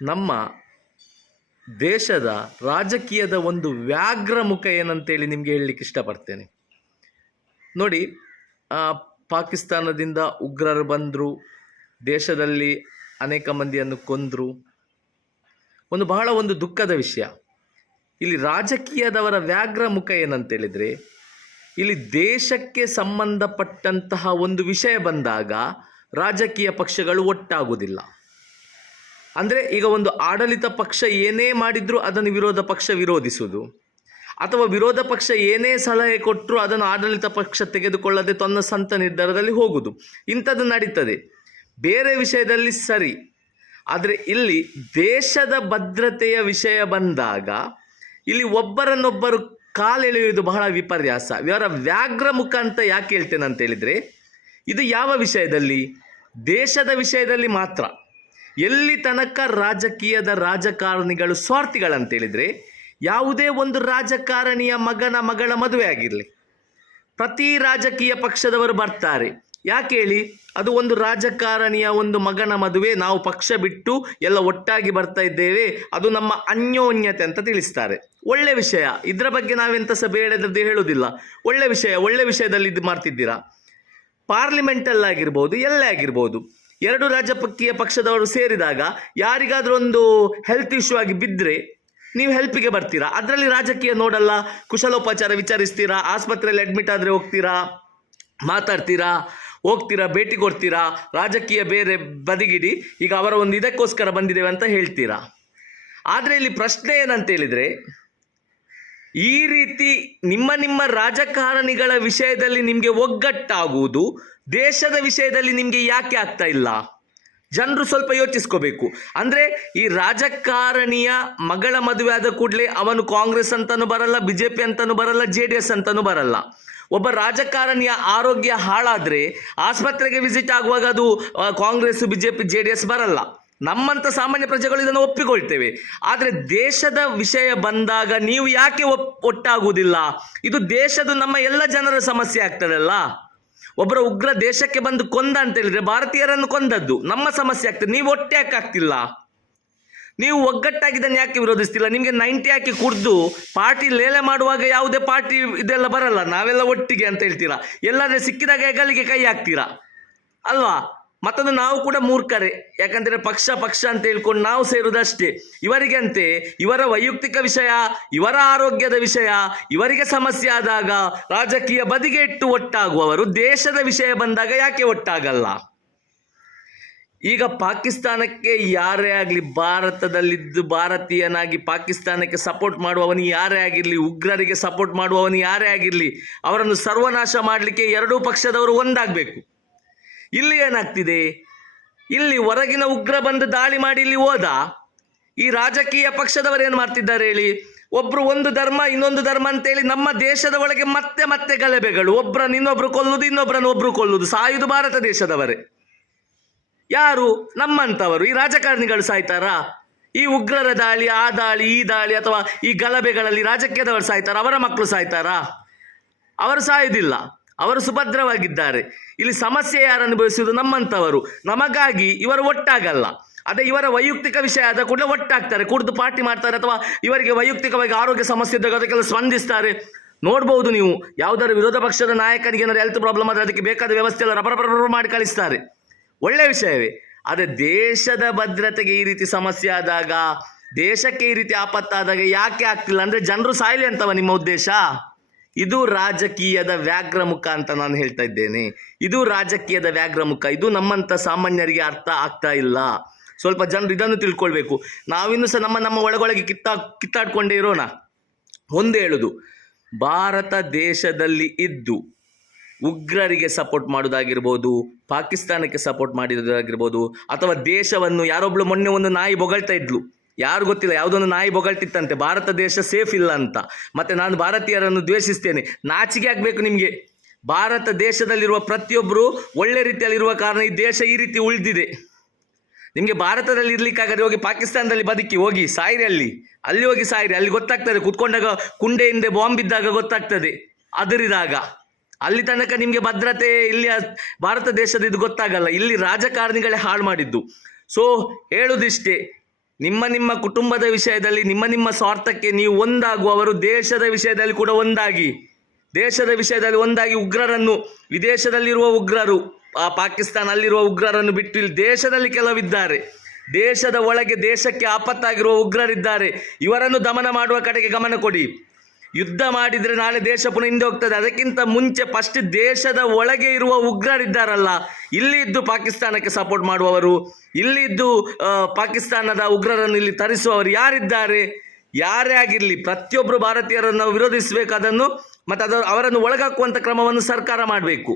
ನಮ್ಮ ದೇಶದ ರಾಜಕೀಯದ ಒಂದು ವ್ಯಾಘ್ರ ಮುಖ ಏನಂತೇಳಿ ನಿಮಗೆ ಹೇಳಲಿಕ್ಕೆ ಇಷ್ಟಪಡ್ತೇನೆ. ನೋಡಿ, ಪಾಕಿಸ್ತಾನದಿಂದ ಉಗ್ರರು ಬಂದರು, ದೇಶದಲ್ಲಿ ಅನೇಕ ಮಂದಿಯನ್ನು ಕೊಂದರು. ಬಹಳ ದುಃಖದ ವಿಷಯ. ಇಲ್ಲಿ ರಾಜಕೀಯದವರ ವ್ಯಾಘ್ರ ಮುಖ ಏನಂತೇಳಿದರೆ, ಇಲ್ಲಿ ದೇಶಕ್ಕೆ ಸಂಬಂಧಪಟ್ಟಂತಹ ಒಂದು ವಿಷಯ ಬಂದಾಗ ರಾಜಕೀಯ ಪಕ್ಷಗಳು ಒಟ್ಟಾಗುವುದಿಲ್ಲ. ಅಂದರೆ ಈಗ ಒಂದು ಆಡಳಿತ ಪಕ್ಷ ಏನೇ ಮಾಡಿದರೂ ಅದನ್ನು ವಿರೋಧ ಪಕ್ಷ ವಿರೋಧಿಸುವುದು, ಅಥವಾ ವಿರೋಧ ಪಕ್ಷ ಏನೇ ಸಲಹೆ ಕೊಟ್ಟರೂ ಅದನ್ನು ಆಡಳಿತ ಪಕ್ಷ ತೆಗೆದುಕೊಳ್ಳದೆ ತನ್ನ ಸ್ವಂತ ನಿರ್ಧಾರದಲ್ಲಿ ಹೋಗುವುದು, ಇಂಥದ್ದು ನಡೀತದೆ. ಬೇರೆ ವಿಷಯದಲ್ಲಿ ಸರಿ, ಆದರೆ ಇಲ್ಲಿ ದೇಶದ ಭದ್ರತೆಯ ವಿಷಯ ಬಂದಾಗ ಇಲ್ಲಿ ಒಬ್ಬರನ್ನೊಬ್ಬರು ಕಾಲೆಳೆಯುವುದು ಬಹಳ ವಿಪರ್ಯಾಸ. ಇವರ ವ್ಯಾಘ್ರ ಮುಖ ಅಂತ ಯಾಕೆ ಹೇಳ್ತೇನೆ ಅಂತ ಹೇಳಿದರೆ, ಇದು ಯಾವ ವಿಷಯದಲ್ಲಿ? ದೇಶದ ವಿಷಯದಲ್ಲಿ ಮಾತ್ರ. ಎಲ್ಲಿ ತನಕ ರಾಜಕೀಯದ ರಾಜಕಾರಣಿಗಳು ಸ್ವಾರ್ಥಿಗಳಂತೇಳಿದರೆ, ಯಾವುದೇ ಒಂದು ರಾಜಕಾರಣಿಯ ಮಗಳ ಮದುವೆ ಆಗಿರಲಿ, ಪ್ರತಿ ರಾಜಕೀಯ ಪಕ್ಷದವರು ಬರ್ತಾರೆ. ಯಾಕೆ ಹೇಳಿ? ಅದು ಒಂದು ರಾಜಕಾರಣಿಯ ಮಗನ ಮದುವೆ, ನಾವು ಪಕ್ಷ ಬಿಟ್ಟು ಎಲ್ಲ ಒಟ್ಟಾಗಿ ಬರ್ತಾ ಇದ್ದೇವೆ, ಅದು ನಮ್ಮ ಅನ್ಯೋನ್ಯತೆ ಅಂತ ತಿಳಿಸ್ತಾರೆ. ಒಳ್ಳೆ ವಿಷಯ, ಇದರ ಬಗ್ಗೆ ನಾವೆಂತ ಸಹ ಬೇಡದ್ದು ಹೇಳೋದಿಲ್ಲ. ಒಳ್ಳೆ ವಿಷಯದಲ್ಲಿ ಇದು ಮಾಡ್ತಿದ್ದೀರಾ. ಪಾರ್ಲಿಮೆಂಟಲ್ಲಾಗಿರ್ಬೋದು, ಎಲ್ಲೇ ಆಗಿರ್ಬೋದು, ಎರಡು ರಾಜಕೀಯ ಪಕ್ಷದವರು ಸೇರಿದಾಗ ಯಾರಿಗಾದ್ರೂ ಒಂದು ಹೆಲ್ತ್ ಇಶ್ಯೂ ಆಗಿ ಬಿದ್ದರೆ ನೀವು ಹೆಲ್ಪಿಗೆ ಬರ್ತೀರಾ. ಅದರಲ್ಲಿ ರಾಜಕೀಯ ನೋಡಲ್ಲ, ಕುಶಲೋಪಚಾರ ವಿಚಾರಿಸ್ತೀರಾ, ಆಸ್ಪತ್ರೆಯಲ್ಲಿ ಅಡ್ಮಿಟ್ ಆದರೆ ಹೋಗ್ತೀರಾ, ಮಾತಾಡ್ತೀರಾ, ಹೋಗ್ತೀರಾ, ಭೇಟಿ ಕೊಡ್ತೀರಾ. ರಾಜಕೀಯ ಬೇರೆ ಬದಿಗಿಡಿ, ಈಗ ಅವರ ಇದಕ್ಕೋಸ್ಕರ ಬಂದಿದ್ದೇವೆ ಅಂತ ಹೇಳ್ತೀರಾ. ಆದರೆ ಇಲ್ಲಿ ಪ್ರಶ್ನೆ ಏನಂತೇಳಿದರೆ, ಈ ರೀತಿ ನಿಮ್ಮ ರಾಜಕಾರಣಿಗಳ ವಿಷಯದಲ್ಲಿ ನಿಮಗೆ ಒಗ್ಗಟ್ಟಾಗುವುದು ದೇಶದ ವಿಷಯದಲ್ಲಿ ನಿಮಗೆ ಯಾಕೆ ಆಗ್ತಾ ಇಲ್ಲ? ಜನರು ಸ್ವಲ್ಪ ಯೋಚಿಸ್ಕೋಬೇಕು. ಅಂದರೆ ಈ ರಾಜಕಾರಣಿಯ ಮಗಳ ಮದುವೆ ಆದ ಕೂಡಲೇ ಅವನು ಕಾಂಗ್ರೆಸ್ ಅಂತಲೂ ಬರಲ್ಲ, BJP ಅಂತಲೂ ಬರಲ್ಲ, JDS ಅಂತಲೂ ಬರಲ್ಲ. ಒಬ್ಬ ರಾಜಕಾರಣಿಯ ಆರೋಗ್ಯ ಹಾಳಾದರೆ ಆಸ್ಪತ್ರೆಗೆ ವಿಸಿಟ್ ಆಗುವಾಗ ಅದು ಕಾಂಗ್ರೆಸ್, BJP, JDS ಬರಲ್ಲ. ನಮ್ಮಂಥ ಸಾಮಾನ್ಯ ಪ್ರಜೆಗಳು ಇದನ್ನು ಒಪ್ಪಿಕೊಳ್ತೇವೆ. ಆದರೆ ದೇಶದ ವಿಷಯ ಬಂದಾಗ ನೀವು ಯಾಕೆ ಒಟ್ಟಾಗುವುದಿಲ್ಲ? ಇದು ದೇಶದ ನಮ್ಮ ಎಲ್ಲ ಜನರ ಸಮಸ್ಯೆ ಆಗ್ತದಲ್ಲ. ಒಬ್ಬರ ಉಗ್ರ ದೇಶಕ್ಕೆ ಬಂದು ಕೊಂದ ಅಂತ ಹೇಳಿದ್ರೆ ಭಾರತೀಯರನ್ನು ಕೊಂದದ್ದು ನಮ್ಮ ಸಮಸ್ಯೆ ಆಗ್ತದೆ. ನೀವು ಒಟ್ಟೆ ಯಾಕೆ ಆಗ್ತಿಲ್ಲ? ನೀವು ಒಗ್ಗಟ್ಟಾಗಿದ್ದನ್ನು ಯಾಕೆ ವಿರೋಧಿಸ್ತಿಲ್ಲ? ನಿಮಗೆ 90 ಹಾಕಿ ಕುಡಿದು ಪಾರ್ಟಿ ಲೇಲೆ ಮಾಡುವಾಗ ಯಾವುದೇ ಪಾರ್ಟಿ ಇದೆಲ್ಲ ಬರಲ್ಲ, ನಾವೆಲ್ಲ ಒಟ್ಟಿಗೆ ಅಂತ ಹೇಳ್ತೀರಾ. ಎಲ್ಲಾದರೆ ಸಿಕ್ಕಿದಾಗ ಹೆಗಲಿಗೆ ಕೈ ಹಾಕ್ತೀರಾ ಅಲ್ವಾ? ಮತ್ತೊಂದು, ನಾವು ಕೂಡ ಮೂರ್ಖರೇ. ಯಾಕಂದರೆ ಪಕ್ಷ ಅಂತ ಹೇಳ್ಕೊಂಡು ನಾವು ಸೇರುವುದಷ್ಟೇ. ಇವರಿಗಂತೆ ಇವರ ವೈಯಕ್ತಿಕ ವಿಷಯ, ಇವರ ಆರೋಗ್ಯದ ವಿಷಯ, ಇವರಿಗೆ ಸಮಸ್ಯೆ ಆದಾಗ ರಾಜಕೀಯ ಬದಿಗೆ ಇಟ್ಟು ಒಟ್ಟಾಗುವವರು ದೇಶದ ವಿಷಯ ಬಂದಾಗ ಯಾಕೆ ಒಟ್ಟಾಗಲ್ಲ? ಈಗ ಪಾಕಿಸ್ತಾನಕ್ಕೆ ಯಾರೇ ಆಗಲಿ, ಭಾರತದಲ್ಲಿದ್ದು ಭಾರತೀಯನಾಗಿ ಪಾಕಿಸ್ತಾನಕ್ಕೆ ಸಪೋರ್ಟ್ ಮಾಡುವವನು ಯಾರೇ ಆಗಿರಲಿ, ಉಗ್ರರಿಗೆ ಸಪೋರ್ಟ್ ಮಾಡುವವನು ಯಾರೇ ಆಗಿರಲಿ, ಅವರನ್ನು ಸರ್ವನಾಶ ಮಾಡಲಿಕ್ಕೆ ಎರಡೂ ಪಕ್ಷದವರು ಒಂದಾಗಬೇಕು. ಇಲ್ಲಿ ಏನಾಗ್ತಿದೆ? ಇಲ್ಲಿ ಹೊರಗಿನ ಉಗ್ರ ಬಂದು ದಾಳಿ ಮಾಡಿ ಇಲ್ಲಿ ಹೋದ, ಈ ರಾಜಕೀಯ ಪಕ್ಷದವರು ಏನು ಮಾಡ್ತಿದ್ದಾರೆ ಹೇಳಿ? ಒಬ್ಬರು ಒಂದು ಧರ್ಮ ಇನ್ನೊಂದು ಧರ್ಮ ಅಂತೇಳಿ ನಮ್ಮ ದೇಶದ ಒಳಗೆ ಮತ್ತೆ ಗಲಭೆಗಳು. ಒಬ್ಬರನ್ನು ಇನ್ನೊಬ್ರು ಕೊಲ್ಲುವುದು, ಇನ್ನೊಬ್ಬರನ್ನು ಒಬ್ರು ಕೊಲ್ಲುವುದು, ಸಾಯುವುದು ಭಾರತ ದೇಶದವರೇ. ಯಾರು? ನಮ್ಮಂಥವರು. ಈ ರಾಜಕಾರಣಿಗಳು ಸಾಯ್ತಾರಾ? ಈ ಉಗ್ರರ ದಾಳಿ, ಆ ದಾಳಿ, ಈ ದಾಳಿ ಅಥವಾ ಈ ಗಲಭೆಗಳಲ್ಲಿ ರಾಜಕೀಯದವರು ಸಾಯ್ತಾರಾ? ಅವರ ಮಕ್ಕಳು ಸಾಯ್ತಾರಾ? ಅವರು ಸಾಯುವುದಿಲ್ಲ, ಅವರು ಸುಭದ್ರವಾಗಿದ್ದಾರೆ. ಇಲ್ಲಿ ಸಮಸ್ಯೆ ಯಾರು ಅನುಭವಿಸುವುದು? ನಮ್ಮಂಥವರು. ನಮಗಾಗಿ ಇವರು ಒಟ್ಟಾಗಲ್ಲ. ಅದೇ ಇವರ ವೈಯಕ್ತಿಕ ವಿಷಯ ಆದ ಕೂಡಲೇ ಒಟ್ಟಾಗ್ತಾರೆ, ಕುಡಿದು ಪಾರ್ಟಿ ಮಾಡ್ತಾರೆ, ಅಥವಾ ಇವರಿಗೆ ವೈಯಕ್ತಿಕವಾಗಿ ಆರೋಗ್ಯ ಸಮಸ್ಯೆ ಇದ್ದಾಗ ಅದಕ್ಕೆಲ್ಲ ಸ್ಪಂದಿಸ್ತಾರೆ. ನೋಡ್ಬೋದು ನೀವು, ಯಾವುದಾದ್ರು ವಿರೋಧ ಪಕ್ಷದ ನಾಯಕನಿಗೆ ಏನಾದ್ರು ಹೆಲ್ತ್ ಪ್ರಾಬ್ಲಮ್ ಆದರೆ ಅದಕ್ಕೆ ಬೇಕಾದ ವ್ಯವಸ್ಥೆ ಎಲ್ಲ ರಬರಬರ ಮಾಡಿ ಕಳಿಸ್ತಾರೆ. ಒಳ್ಳೆಯ ವಿಷಯವೇ. ಆದರೆ ದೇಶದ ಭದ್ರತೆಗೆ ಈ ರೀತಿ ಸಮಸ್ಯೆ ಆದಾಗ, ದೇಶಕ್ಕೆ ಈ ರೀತಿ ಆಪತ್ತಾದಾಗ ಯಾಕೆ ಆಗ್ತಿಲ್ಲ? ಅಂದರೆ ಜನರು ಸಾಯಲಿ ಅಂತವ ನಿಮ್ಮ ಉದ್ದೇಶ? ಇದು ರಾಜಕೀಯದ ವ್ಯಾಘ್ರ ಮುಖ ಅಂತ ನಾನು ಹೇಳ್ತಾ ಇದ್ದೇನೆ. ಇದು ರಾಜಕೀಯದ ವ್ಯಾಘ್ರ ಮುಖ. ಇದು ನಮ್ಮಂಥ ಸಾಮಾನ್ಯರಿಗೆ ಅರ್ಥ ಆಗ್ತಾ ಇಲ್ಲ. ಸ್ವಲ್ಪ ಜನರು ಇದನ್ನು ತಿಳ್ಕೊಳ್ಬೇಕು. ನಾವಿನ್ನೂ ಸಹ ನಮ್ಮ ಒಳಗೊಳಗೆ ಕಿತ್ತಾಡ್ಕೊಂಡೇ ಇರೋಣ. ಒಂದೇ ಹೇಳುದು, ಭಾರತ ದೇಶದಲ್ಲಿ ಇದ್ದು ಉಗ್ರರಿಗೆ ಸಪೋರ್ಟ್ ಮಾಡೋದಾಗಿರ್ಬೋದು, ಪಾಕಿಸ್ತಾನಕ್ಕೆ ಸಪೋರ್ಟ್ ಮಾಡಿರೋದಾಗಿರ್ಬೋದು, ಅಥವಾ ದೇಶವನ್ನು ಯಾರೊಬ್ಳು ಮೊನ್ನೆ ಒಂದು ನಾಯಿ ಬೊಗಳ್ತಾ ಇದ್ಲು, ಯಾರು ಗೊತ್ತಿಲ್ಲ, ಯಾವುದೊಂದು ನಾಯಿ ಬೊಗಳ್ತಿತ್ತಂತೆ, ಭಾರತ ದೇಶ ಸೇಫ್ ಇಲ್ಲ ಅಂತ. ಮತ್ತು ನಾನು ಭಾರತೀಯರನ್ನು ದ್ವೇಷಿಸ್ತೇನೆ. ನಾಚಿಕೆ ಆಗಬೇಕು ನಿಮಗೆ. ಭಾರತ ದೇಶದಲ್ಲಿರುವ ಪ್ರತಿಯೊಬ್ಬರು ಒಳ್ಳೆ ರೀತಿಯಲ್ಲಿರುವ ಕಾರಣ ಈ ದೇಶ ಈ ರೀತಿ ಉಳಿದಿದೆ. ನಿಮಗೆ ಭಾರತದಲ್ಲಿ ಇರ್ಲಿಕ್ಕಾಗದೆ ಹೋಗಿ ಪಾಕಿಸ್ತಾನದಲ್ಲಿ ಬದುಕಿ ಹೋಗಿ ಸಾಯಿರಿ, ಅಲ್ಲಿ ಹೋಗಿ ಸಾಯಿರಿ. ಅಲ್ಲಿ ಗೊತ್ತಾಗ್ತದೆ, ಕುತ್ಕೊಂಡಾಗ ಕುಂಡೆ ಹಿಂದೆ ಬಾಂಬ್ ಬಿದ್ದಾಗ ಗೊತ್ತಾಗ್ತದೆ, ಅದರಿದಾಗ. ಅಲ್ಲಿ ತನಕ ನಿಮಗೆ ಭದ್ರತೆ ಇಲ್ಲಿ ಭಾರತ ದೇಶದ ಇದು ಗೊತ್ತಾಗಲ್ಲ. ಇಲ್ಲಿ ರಾಜಕಾರಣಿಗಳೇ ಹಾಳು ಮಾಡಿದ್ದು. ಸೊ ಹೇಳುವುದಿಷ್ಟೇ, ನಿಮ್ಮ ನಿಮ್ಮ ಕುಟುಂಬದ ವಿಷಯದಲ್ಲಿ ನಿಮ್ಮ ಸ್ವಾರ್ಥಕ್ಕೆ ನೀವು ಒಂದಾಗುವವರು ದೇಶದ ವಿಷಯದಲ್ಲಿ ಕೂಡ ಒಂದಾಗಿ, ದೇಶದ ವಿಷಯದಲ್ಲಿ ಒಂದಾಗಿ ಉಗ್ರರನ್ನು, ವಿದೇಶದಲ್ಲಿರುವ ಉಗ್ರರು, ಪಾಕಿಸ್ತಾನ ಅಲ್ಲಿರುವ ಉಗ್ರರನ್ನು ಬಿಟ್ಟು ಇಲ್ಲಿ ದೇಶದಲ್ಲಿ ಕೆಲವಿದ್ದಾರೆ, ದೇಶದ ಒಳಗೆ ದೇಶಕ್ಕೆ ಆಪತ್ತಾಗಿರುವ ಉಗ್ರರಿದ್ದಾರೆ. ಇವರನ್ನು ದಮನ ಮಾಡುವ ಕಡೆಗೆ ಗಮನ ಕೊಡಿ. ಯುದ್ಧ ಮಾಡಿದರೆ ನಾಳೆ ದೇಶ ಪುನಃ ಹಿಂದೆ ಹೋಗ್ತದೆ. ಅದಕ್ಕಿಂತ ಮುಂಚೆ ಫಸ್ಟ್ ದೇಶದ ಒಳಗೆ ಇರುವ ಉಗ್ರರಿದ್ದಾರಲ್ಲ, ಇಲ್ಲಿ ಇದ್ದು ಪಾಕಿಸ್ತಾನಕ್ಕೆ ಸಪೋರ್ಟ್ ಮಾಡುವವರು, ಇಲ್ಲಿ ಇದ್ದು ಪಾಕಿಸ್ತಾನದ ಉಗ್ರರನ್ನು ಇಲ್ಲಿ ತರಿಸುವವರು ಯಾರಿದ್ದಾರೆ? ಯಾರೇ ಆಗಿರಲಿ ಪ್ರತಿಯೊಬ್ಬರು ಭಾರತೀಯರನ್ನು ವಿರೋಧಿಸಬೇಕು ಅದನ್ನು, ಮತ್ತು ಅವರನ್ನು ಒಳಗಾಕುವಂಥ ಕ್ರಮವನ್ನು ಸರ್ಕಾರ ಮಾಡಬೇಕು.